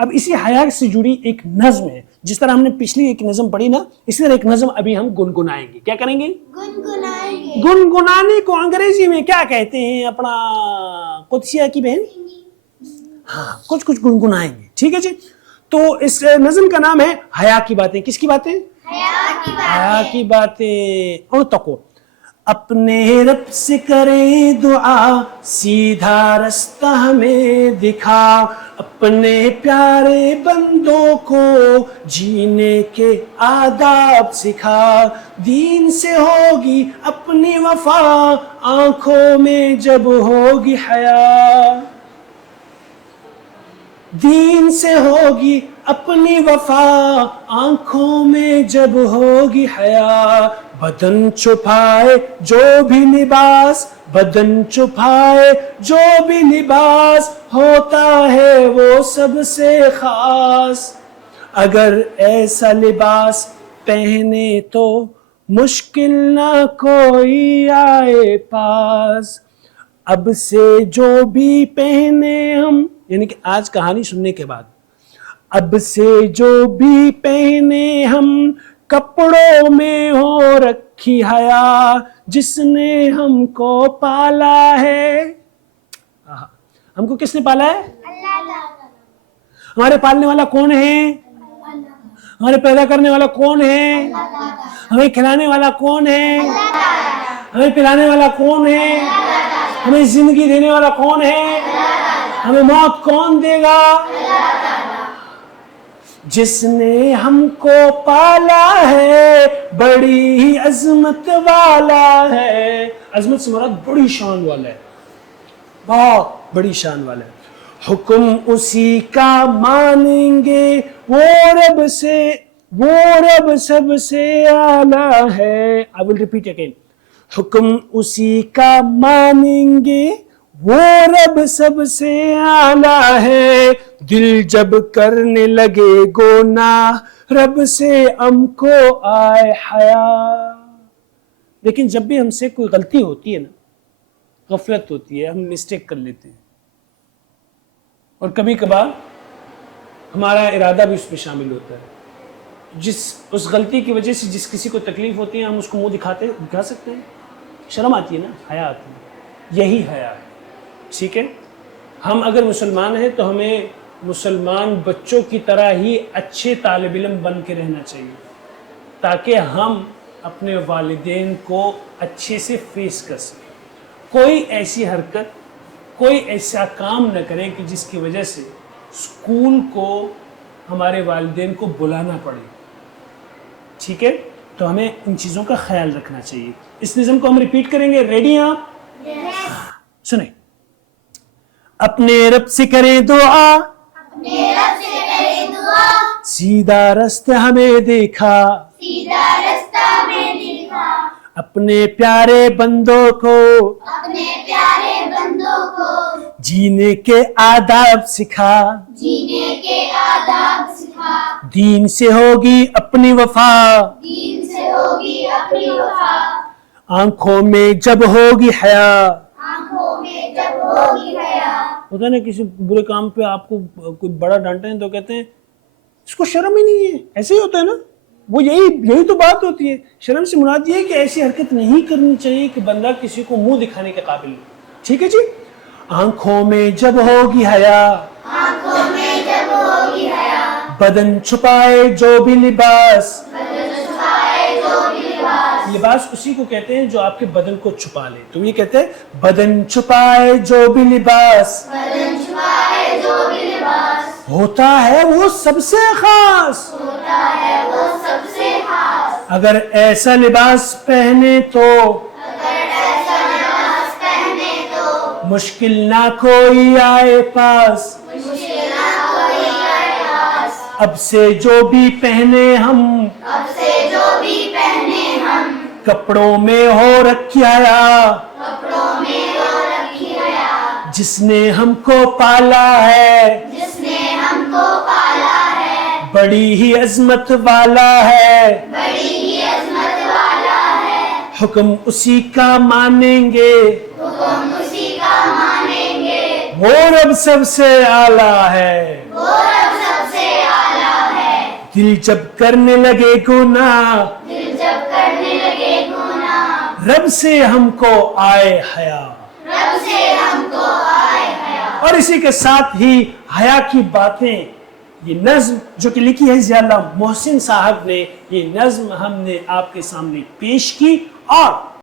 اب اسی حیا سے جڑی ایک نظم ہے، جس طرح ہم نے پچھلی ایک نظم پڑھی نا، اسی طرح ایک نظم ابھی ہم گنگنائیں گے. کیا کریں گے؟ گنگنائیں گے. گنگنانے کو انگریزی میں کیا کہتے ہیں اپنا قدسیہ کی بہن؟ ہاں، کچھ گنگنائیں گے. ٹھیک ہے جی. تو اس نظم کا نام ہے حیا کی باتیں. کس کی باتیں؟ حیا کی باتیں. اور تقو اپنے رب سے کریں دعا، سیدھا رستہ ہمیں دکھا، اپنے پیارے بندوں کو جینے کے آداب سکھا، دین سے ہوگی اپنی وفا، آنکھوں میں جب ہوگی حیا، دین سے ہوگی اپنی وفا، آنکھوں میں جب ہوگی حیا، بدن چھپائے جو بھی لباس، بدن چھپائے جو بھی لباس، ہوتا ہے وہ سب سے خاص، اگر ایسا لباس پہنے تو مشکل نہ کوئی آئے پاس، اب سے جو بھی پہنے ہم، یعنی کہ آج کہانی سننے کے بعد اب سے جو بھی پہنے ہم، کپڑوں میں ہو رکھی حیا، جس نے ہم کو پالا ہے. ہم کو کس نے پالا ہے؟ ہمارے پالنے والا کون ہے؟ ہمارے پیدا کرنے والا کون ہے؟ ہمیں کھلانے والا کون ہے؟ ہمیں پلانے والا کون ہے؟ ہمیں زندگی دینے والا کون ہے؟ ہمیں موت کون دے گا؟ جس نے ہم کو پالا ہے، بڑی ہی عظمت والا ہے. عظمت سے مراد بڑی شان والا ہے، بہت بڑی شان والا ہے. حکم اسی کا مانیں گے، وہ رب سب سے اعلیٰ ہے. I will repeat again. حکم اسی کا مانیں گے، وہ رب سب سے اعلیٰ ہے. دل جب کرنے لگے گناہ، رب سے ہم کو آئے حیا. لیکن جب بھی ہم سے کوئی غلطی ہوتی ہے نا، غفلت ہوتی ہے، ہم مسٹیک کر لیتے ہیں، اور کبھی کبھار ہمارا ارادہ بھی اس میں شامل ہوتا ہے. اس غلطی کی وجہ سے جس کسی کو تکلیف ہوتی ہے، ہم اس کو منہ دکھا سکتے ہیں؟ شرم آتی ہے نا، حیا آتی ہے. یہی حیا ہے. ٹھیک ہے. ہم اگر مسلمان ہیں تو ہمیں مسلمان بچوں کی طرح ہی اچھے طالب علم بن کے رہنا چاہیے، تاکہ ہم اپنے والدین کو اچھے سے فیس کر سکیں. کوئی ایسی حرکت، کوئی ایسا کام نہ کریں کہ جس کی وجہ سے اسکول کو ہمارے والدین کو بلانا پڑے. ٹھیک ہے. تو ہمیں ان چیزوں کا خیال رکھنا چاہیے. اس نظم کو ہم ریپیٹ کریں گے. ریڈی ہیں آپ؟ سنیں. اپنے رب سے کریں دعا، سیدھا رستہ ہمیں دیکھا، اپنے پیارے بندوں کو جینے کے آداب سکھا، دین سے ہوگی اپنی وفا، آنکھوں میں جب ہوگی حیا. ہوتا ہے نا کسی برے کام پہ آپ کو کوئی بڑا ڈانٹے ہیں تو کہتے ہیں اس کو شرم ہی نہیں ہے. ایسے ہی ہوتا ہے نا. وہ یہی تو بات ہوتی ہے. شرم سے مراد یہ ہے کہ ایسی حرکت نہیں کرنی چاہیے کہ بندہ کسی کو منہ دکھانے کے قابل ہو. ٹھیک ہے جی. آنکھوں میں جب ہوگی حیا، بدن چھپائے جو بھی لباس، لباس اسی کو کہتے ہیں جو آپ کے بدن کو چھپا لے. تو یہ کہتے ہیں بدن چھپائے جو بھی لباس، ہوتا ہے وہ سب سے خاص، اگر ایسا لباس پہنے تو مشکل نہ کوئی آئے پاس، اب سے جو بھی پہنے ہم، کپڑوں میں ہو رکھی حیا، جس نے ہم کو پالا ہے، بڑی ہی عظمت والا ہے، حکم اسی کا مانیں گے، وہ رب سب سے اعلیٰ ہے. دل جب کرنے لگے گناہ رب سے ہم کو آئے حیا. اور اسی کے ساتھ ہی حیا کی باتیں، یہ نظم جو کہ لکھی ہے ضیاء اللہ محسن صاحب نے، یہ نظم ہم نے آپ کے سامنے پیش کی. اور